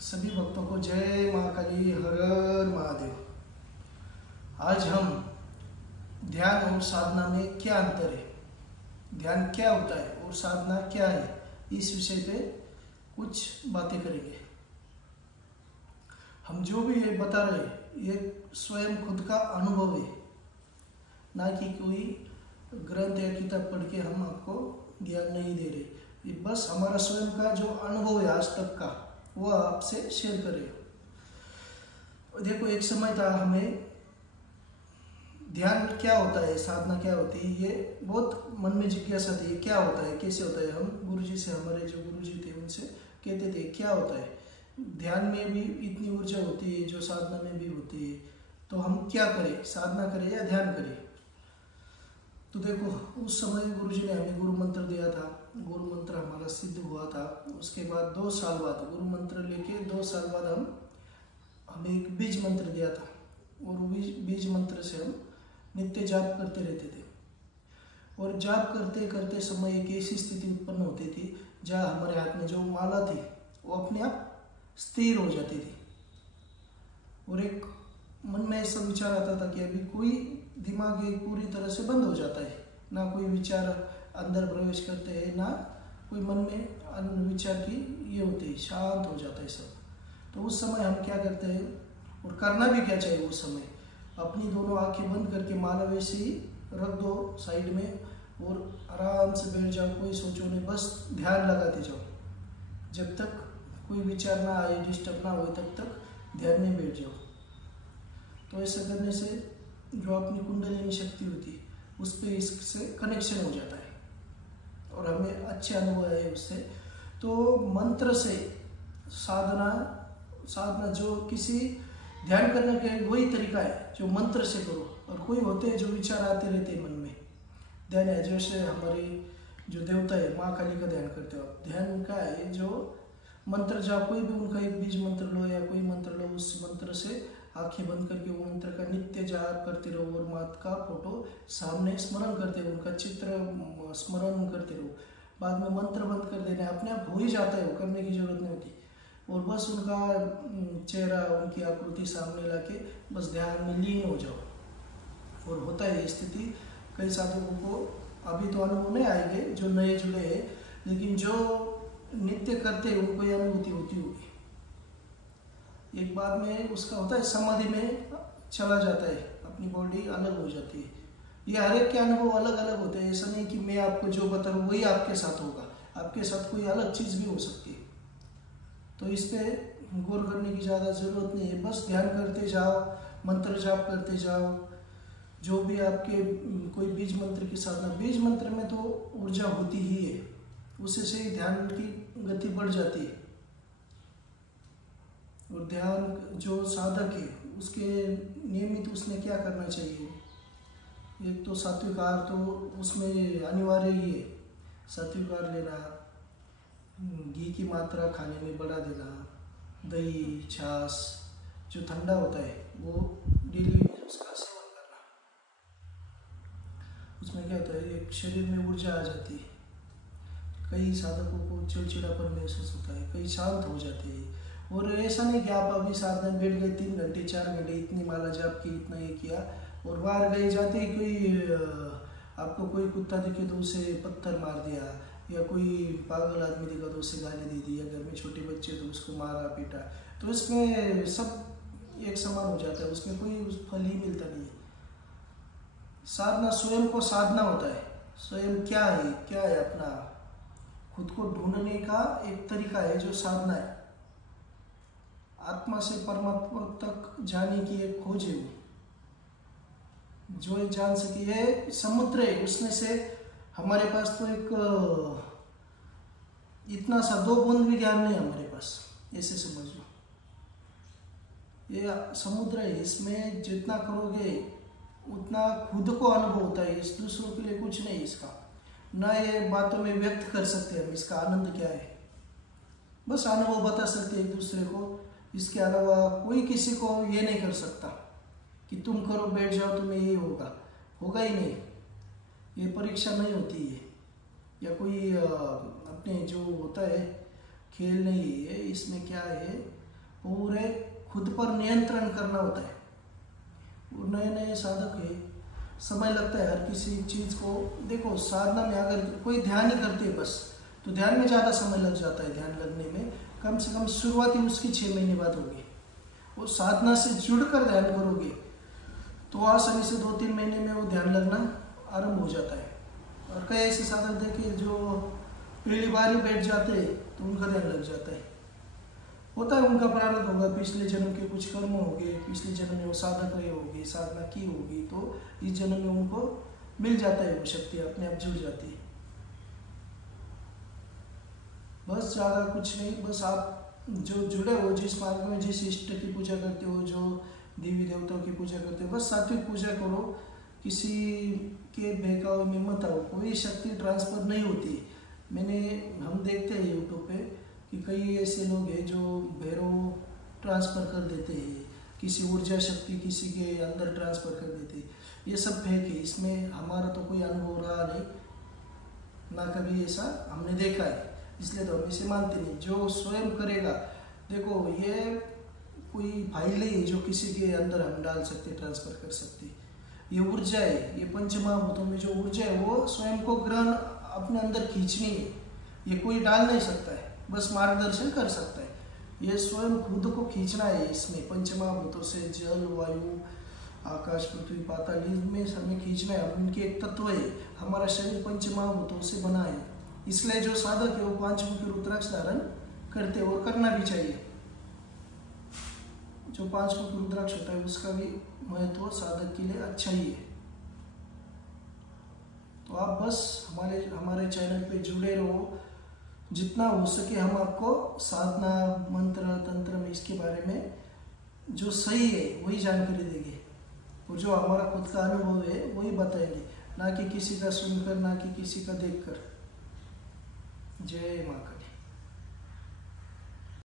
सभी भक्तों को जय माँ काली, हर हर महादेव। आज हम ध्यान और साधना में क्या अंतर है, ध्यान क्या होता है और साधना क्या है, इस विषय पे कुछ बातें करेंगे। हम जो भी ये बता रहे हैं ये स्वयं खुद का अनुभव है, ना कि कोई ग्रंथ या किताब पढ़ के हम आपको ज्ञान नहीं दे रहे। ये बस हमारा स्वयं का जो अनुभव है आज तक का, वो आपसे शेयर करें। देखो, एक समय था हमें ध्यान क्या होता है, साधना क्या होती है, ये बहुत मन में जिज्ञासा थी। क्या होता है, कैसे होता है। हम गुरुजी से, हमारे जो गुरुजी थे उनसे कहते थे क्या होता है, ध्यान में भी इतनी ऊर्जा होती है जो साधना में भी होती है, तो हम क्या करें, साधना करें या ध्यान करें। तो देखो, उस समय गुरुजी ने हमें गुरु मंत्र दिया था। गुरु मंत्र हमारा सिद्ध हुआ था। उसके बाद 2 साल बाद, गुरु मंत्र लेके 2 साल बाद हमें एक बीज मंत्र दिया था, और बीज मंत्र से हम नित्य जाप करते रहते थे। और जाप करते करते समय एक ऐसी स्थिति उत्पन्न होती थी जहाँ हमारे हाथ में जो माला थी वो अपने आप स्थिर हो जाती थी। और एक मन में ऐसा विचार आता था कि अभी कोई दिमाग एक पूरी तरह से बंद हो जाता है, ना कोई विचार अंदर प्रवेश करते हैं, ना कोई मन में अन्य विचार की ये होती है, शांत हो जाता है सब। तो उस समय हम क्या करते हैं, और करना भी क्या चाहिए उस समय, अपनी दोनों आंखें बंद करके माला वैसे ही रख दो साइड में और आराम से बैठ जाओ। कोई सोचो नहीं, बस ध्यान लगाते जाओ। जब तक कोई विचार ना आए, डिस्टर्ब ना हो, तब तक ध्यान में बैठ जाओ। तो ऐसा करने से जो अपनी कुंडलिनी शक्ति होती है उस पर इससे कनेक्शन हो जाता है और हमें अच्छे अनुभव है उससे। तो मंत्र से साधना जो किसी ध्यान करने का वही तरीका है जो मंत्र से करो। और कोई होते हैं जो विचार आते रहते हैं मन में, ध्यान है। जैसे हमारी जो देवता है माँ काली का ध्यान करते हो आप, ध्यान उनका है जो मंत्र जाप, कोई भी उनका एक बीज मंत्र लो या कोई मंत्र लो, उस मंत्र से आंखें बंद करके वो मंत्र का नित्य जाप करते रहो और माता का फोटो सामने स्मरण करते रहो, उनका चित्र स्मरण करते रहो। बाद में मंत्र बंद कर देना, अपने आप हो ही जाता है, वो करने की जरूरत नहीं होती। और बस उनका चेहरा, उनकी आकृति सामने लाके बस ध्यान में लीन हो जाओ। और होता है ये स्थिति कई साधकों को, अभी तो अनुभव नहीं आएंगे जो नए जुड़े हैं, लेकिन जो नित्य करते हैं उनको ये अनुभूति होती होगी। एक बाद में उसका होता है, समाधि में चला जाता है, अपनी बॉडी अलग हो जाती है। ये हर एक के अनुभव अलग अलग होते हैं। ऐसा नहीं कि मैं आपको जो बता रहा हूँ वही आपके साथ होगा, आपके साथ कोई अलग चीज़ भी हो सकती है। तो इस पर गौर करने की ज़्यादा ज़रूरत नहीं है, बस ध्यान करते जाओ, मंत्र जाप करते जाओ। जो भी आपके कोई बीज मंत्र की साधना, बीज मंत्र में तो ऊर्जा होती ही है, उससे से ध्यान की गति बढ़ जाती है। और ध्यान जो साधक है उसके नियमित उसने क्या करना चाहिए, एक तो सात्विक आहार तो उसमें अनिवार्य ही है। सात्विक आहार लेना, घी की मात्रा खाने में बढ़ा देना, दही छाछ जो ठंडा होता है वो डेली उसका सेवन करना। उसमें क्या होता है, एक शरीर में ऊर्जा आ जाती है। कई साधकों को चिड़चिड़ापन महसूस होता है, कई शांत हो जाते हैं। और ऐसा नहीं कि आप अभी साधना में बैठ गए 3 घंटे 4 घंटे, इतनी माला जाप की, इतना ये किया, और बाहर गए जाते ही कोई आपको कोई कुत्ता दिखे तो उसे पत्थर मार दिया, या कोई पागल आदमी दिखा तो उसे गाली दे दी, या घर में छोटे बच्चे तो उसको मारा पीटा। तो इसमें सब एक समान हो जाता है, उसमें कोई फल ही मिलता नहीं है। साधना स्वयं को साधना होता है। स्वयं क्या है अपना खुद को ढूंढने का एक तरीका है जो साधना है। आत्मा से परमात्मा तक जाने की एक खोज है, वो जो एक जान सके। है समुद्र है, उसमें से हमारे पास तो एक इतना सा 2 बूंद भी ज्ञान नहीं हमारे पास, ऐसे समझ लो। ये समुद्र है, इसमें जितना करोगे उतना खुद को अनुभव होता है, इस दूसरों के लिए कुछ नहीं इसका, ना ये बातों में व्यक्त कर सकते हम इसका आनंद क्या है। बस अनुभव बता सकते एक दूसरे को, इसके अलावा कोई किसी को ये नहीं कर सकता कि तुम करो बैठ जाओ तुम्हें ये होगा ही नहीं। ये परीक्षा नहीं होती है, या कोई अपने जो होता है खेल नहीं है। इसमें क्या है, और खुद पर नियंत्रण करना होता है। और नए नए साधक है, समय लगता है हर किसी चीज़ को। देखो साधना में अगर कोई ध्यान ही करते है बस, तो ध्यान में ज़्यादा समय लग जाता है। ध्यान लगने में कम से कम शुरुआती उसकी 6 महीने बाद होगी। वो साधना से जुड़कर ध्यान करोगे तो आसानी से 2-3 महीने में वो ध्यान लगना आरंभ हो जाता है। और कई ऐसे साधक देखे जो पहली बार ही बैठ जाते हैं तो उनका ध्यान लग जाता है। होता है उनका प्रारब्ध होगा, पिछले जन्म के कुछ कर्म हो गए, पिछले जन्म में वो साधक रहे होगी, साधना की होगी, तो इस जन्म में उनको मिल जाता है वो शक्ति, अपने आप जुड़ जाती है। बस ज़्यादा कुछ नहीं, बस आप जो जुड़े हो जिस मार्ग में, जिस इष्ट की पूजा करते हो, जो देवी देवताओं की पूजा करते हो, बस सात्विक पूजा करो। किसी के बहकावे में मत आओ, कोई शक्ति ट्रांसफर नहीं होती। हम देखते हैं यूट्यूब पे कि कई ऐसे लोग हैं जो भैरव ट्रांसफर कर देते हैं, किसी ऊर्जा शक्ति किसी के अंदर ट्रांसफर कर देते हैं। ये सब फेक है, इसमें हमारा तो कोई अनुभव रहा नहीं, ना कभी ऐसा हमने देखा है, इसलिए तो हम इसे मानते नहीं। जो स्वयं करेगा, देखो ये कोई फाइल नहीं है जो किसी के अंदर हम डाल सकते, ट्रांसफर कर सकते। ये ऊर्जा है, ये पंचमहाभूतों में जो ऊर्जा है वो स्वयं को ग्रहण अपने अंदर खींचनी है। ये कोई डाल नहीं सकता है, बस मार्गदर्शन कर सकता है। ये स्वयं खुद को खींचना है। इसमें पंचमहाभूतों से जल, वायु, आकाश, पृथ्वी, पाताल, इनमें हमें खींचना है। अब इनके एक तत्व है, हमारा शरीर पंचमहाभूतों से बना है, इसलिए जो साधक है वो 5 मुखी रुद्राक्ष धारण करते और करना भी चाहिए। जो 5 मुखी रुद्राक्ष होता है उसका भी महत्व साधक के लिए अच्छा ही है। तो आप बस हमारे चैनल पे जुड़े रहो, जितना हो सके हम आपको साधना, मंत्र, तंत्र में इसके बारे में जो सही है वही जानकारी देंगे, और जो हमारा खुद का अनुभव है वही बताएंगे, ना कि किसी का सुनकर, ना कि किसी का देखकर। जय माता।